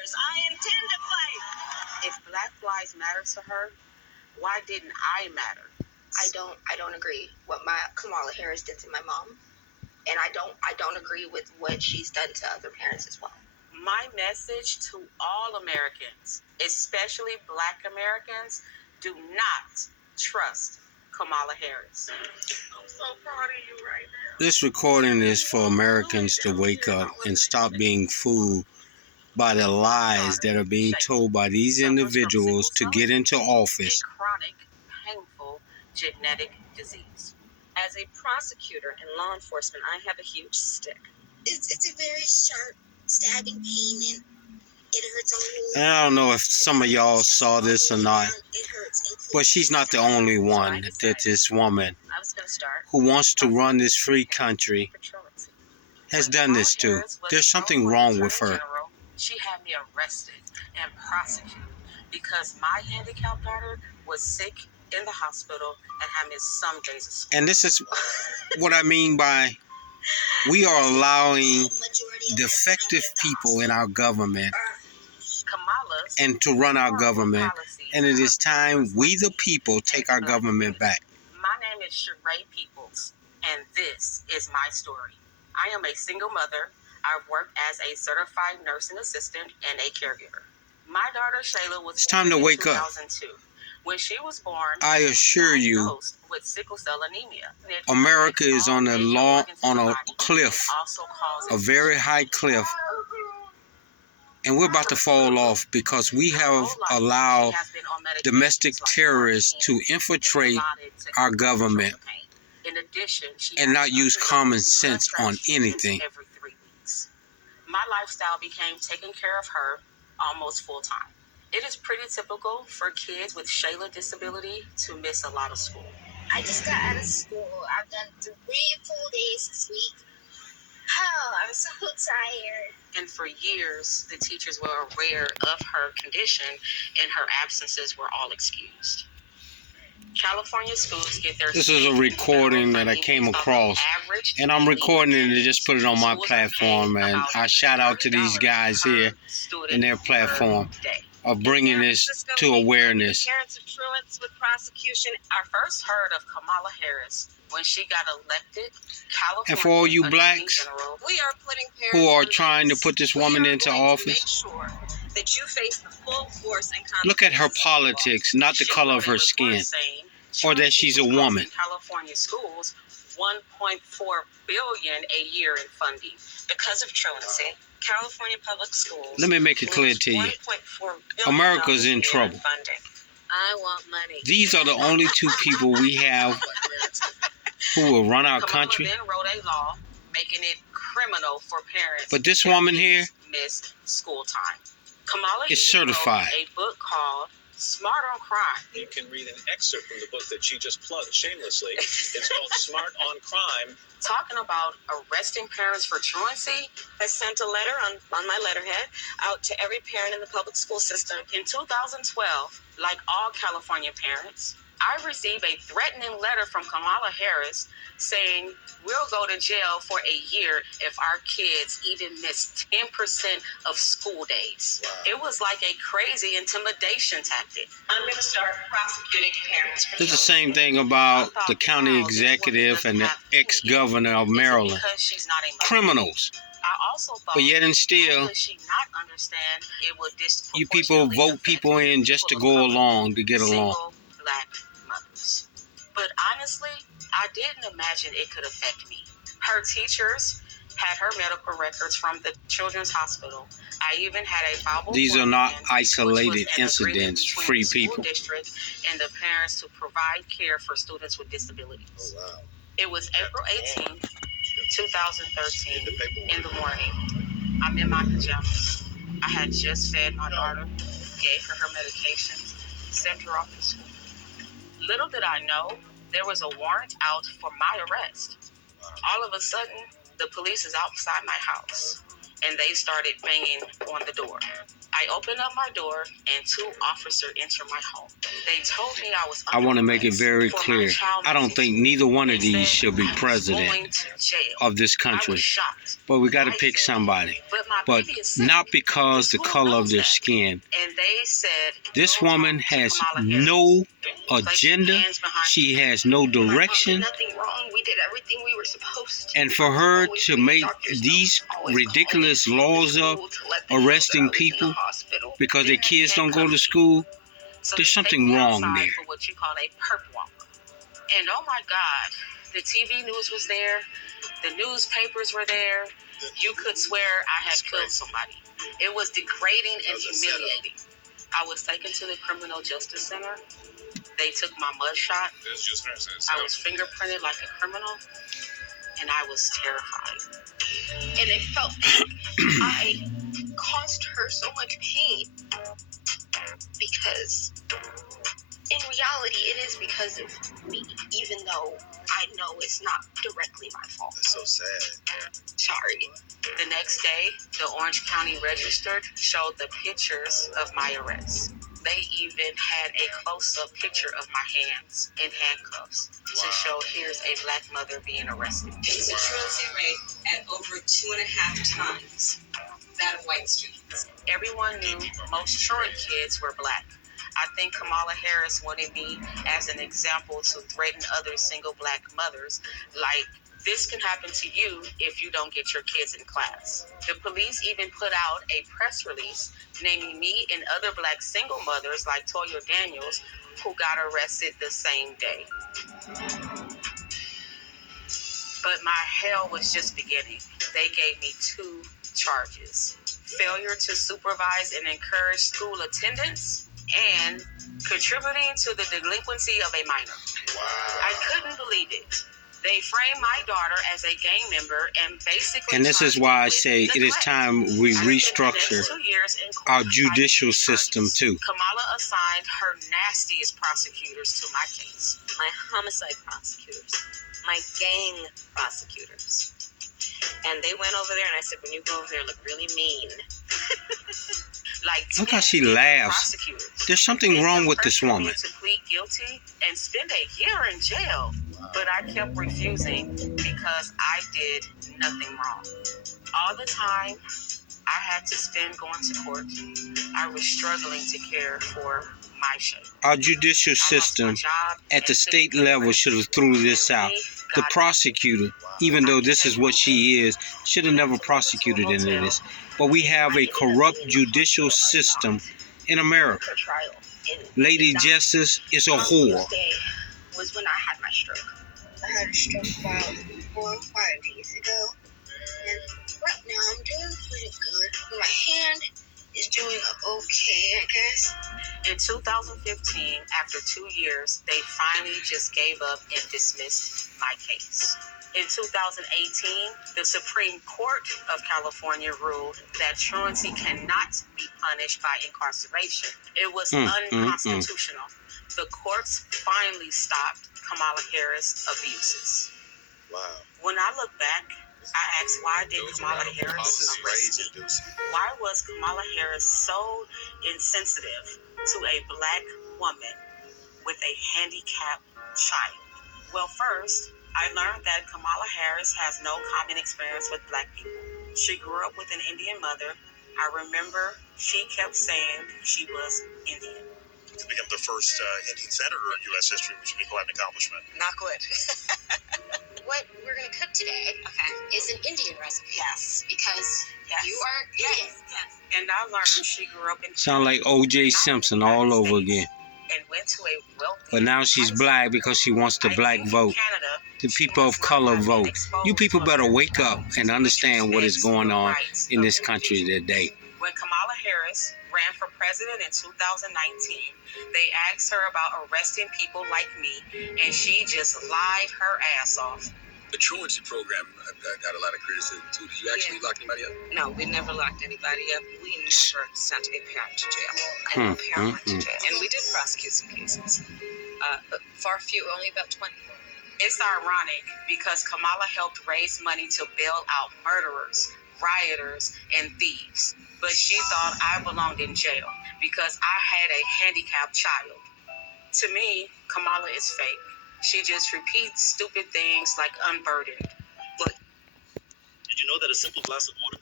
matters. I intend to fight. If Black Lives Matter to her, why didn't I matter? I don't agree what Kamala Harris did to my mom, and I don't agree with what she's done to other parents as well. My message to all Americans, especially Black Americans, do not trust Kamala Harris. I'm so proud of you right now. This recording is for Americans to wake up and stop being fooled by the lies that are being told by these individuals to get into office. A chronic, painful genetic disease. As a prosecutor in law enforcement, I have a huge stick. It's a very sharp stabbing pain, and it hurts a whole. And I don't know if some of y'all saw this or not, but she's not the only one that this woman who wants to run this free country has done this to. There's something wrong with her. She had me arrested and prosecuted because my handicapped daughter was sick in the hospital and had missed some days of school. And this is what I mean by we are allowing defective people in our government and to run our government. And it is time we the people take our government back. My name is Sheree Peoples, and this is my story. I am a single mother. I've worked as a certified nursing assistant and a caregiver. My daughter Shayla was born in 2002. When she was born, I assure you, with sickle cell anemia. America is on a cliff, a very high cliff, and we're about to fall off because we have allowed domestic terrorists to infiltrate our government and not use common sense on anything. My lifestyle became taking care of her almost full time. It is pretty typical for kids with Shayla disability to miss a lot of school. I just got out of school. I've done 3 full days this week. Oh, I'm so tired. And for years, the teachers were aware of her condition and her absences were all excused. California schools get their... This is a recording that I came across, and I'm recording it to just put it on my platform, and I shout out to these guys here in their platform of bringing this to awareness. Parents of truants with prosecution. I first heard of Kamala Harris when she got elected. And for all you blacks who are trying to put this woman into office, look at her politics, not the color of her skin, or that she's a woman. California schools, $1.4 billion a year in funding because of truancy. California public schools. Let me make it clear to you. America's in trouble. I want money. These are the only 2 people we have who will run our country. Kamala then wrote a law making it criminal for parents. But this woman here missed school time. Kamala is certified. Wrote a book called Smart on Crime. You can read an excerpt from the book that she just plugged shamelessly. It's called Smart on Crime. Talking about arresting parents for truancy, I sent a letter on my letterhead out to every parent in the public school system. In 2012, like all California parents, I received a threatening letter from Kamala Harris saying we'll go to jail for a year if our kids even miss 10% of school days. Wow. It was like a crazy intimidation tactic. I'm going to start prosecuting parents. This is the same thing about the county executive and the ex-governor of Maryland. Criminals. I also thought, but yet and still, she not understand it would you people vote people in just to go along, to get along. Black mothers. But honestly, I didn't imagine it could affect me. Her teachers had her medical records from the Children's Hospital. I even had a Bible. These are not isolated incidents, free people. District and the parents to provide care for students with disabilities. Oh, wow. It was April 18th, 2013, in the morning. I'm in my pajamas. I had just fed my daughter, gave her medications, sent her off to school. Little did I know, there was a warrant out for my arrest. All of a sudden, the police is outside my house, and they started banging on the door. I opened up my door and 2 officers entered my home. They told me I was I want to under make it arrest very for my clear. child I don't think neither one of these Instead, should be I was president going to jail. of this I country. was shocked. But we got to I pick said, somebody. my But baby is sick. not because the Who color of knows their that? skin. And they said, This go woman talk to has Kamala Harris. no Place your agenda. hands behind She you. has no My mom did direction. nothing wrong. We did everything we were supposed to. And for her to make these ridiculous laws up, arresting people because their kids don't go to school, So there's they take something me wrong outside there. for what you call a perp walk. And oh my God, the TV news was there. The newspapers were there. You could swear I had killed somebody. It was degrading and humiliating. I was taken to the Criminal Justice Center. They took my mud shot. I was fingerprinted like a criminal, and I was terrified. And it felt I caused her so much pain because in reality it is because of me, even though I know it's not directly my fault. That's so sad. Sorry. The next day, the Orange County Register showed the pictures of my arrest. They even had a close-up picture of my hands in handcuffs to show here's a black mother being arrested. It's a truancy rate at over 2.5 times that of white students. Everyone knew most truant kids were black. I think Kamala Harris wanted me as an example to threaten other single black mothers, like, this can happen to you if you don't get your kids in class. The police even put out a press release naming me and other black single mothers like Toya Daniels who got arrested the same day. But my hell was just beginning. They gave me 2 charges: failure to supervise and encourage school attendance, and contributing to the delinquency of a minor. Wow. I couldn't believe it. They framed my daughter as a gang member and basically. And this is why I say it is time we restructure our judicial system too. Kamala assigned her nastiest prosecutors to my case. My homicide prosecutors, my gang prosecutors. And they went over there and I said, when you go over there, look really mean. Like, look how she laughs. There's something wrong with this woman. To plead guilty and spend a year in jail, but I kept refusing because I did nothing wrong. All the time I had to spend going to court, I was struggling to care for my shape. Our judicial system at the state level should have threw this out. The prosecutor, even though this is what she is, should have never prosecuted any of this. But we have a corrupt judicial system in America. Lady Justice is a whore. Was when I had my stroke. I had a stroke about 4 or 5 days ago. And right now I'm doing pretty good. My hand is doing okay, I guess. In 2015, after 2 years, they finally just gave up and dismissed my case. In 2018, the Supreme Court of California ruled that truancy cannot be punished by incarceration. It was unconstitutional. The courts finally stopped Kamala Harris' abuses. Wow. When I look back, I asked, why did Kamala Harris arrest me? Why was Kamala Harris so insensitive to a black woman with a handicapped child? Well, first, I learned that Kamala Harris has no common experience with black people. She grew up with an Indian mother. I remember she kept saying she was Indian. To become the first Indian senator in U.S. history, which would be quite an accomplishment. Not good. What we're going to cook today is an Indian recipe. Yes. Because you are Indian. Yes. And I learned she grew up in Sound like O.J. Simpson all over again. And went to a wealthy. But now she's black because she wants the black vote. The people of color vote. You people better wake up and understand what is going on in this country today. When Kamala Harris ran for president in 2019, they asked her about arresting people like me, and she just lied her ass off. The truancy program got a lot of criticism too. Did you actually lock anybody up? No, we never locked anybody up. We never sent a parent to jail. And no parent went to jail. And we did prosecute some cases. Far few, only about 20. It's ironic because Kamala helped raise money to bail out murderers rioters, and thieves. But she thought I belonged in jail because I had a handicapped child. To me, Kamala is fake. She just repeats stupid things like unburdened. But Did you know that a simple glass of water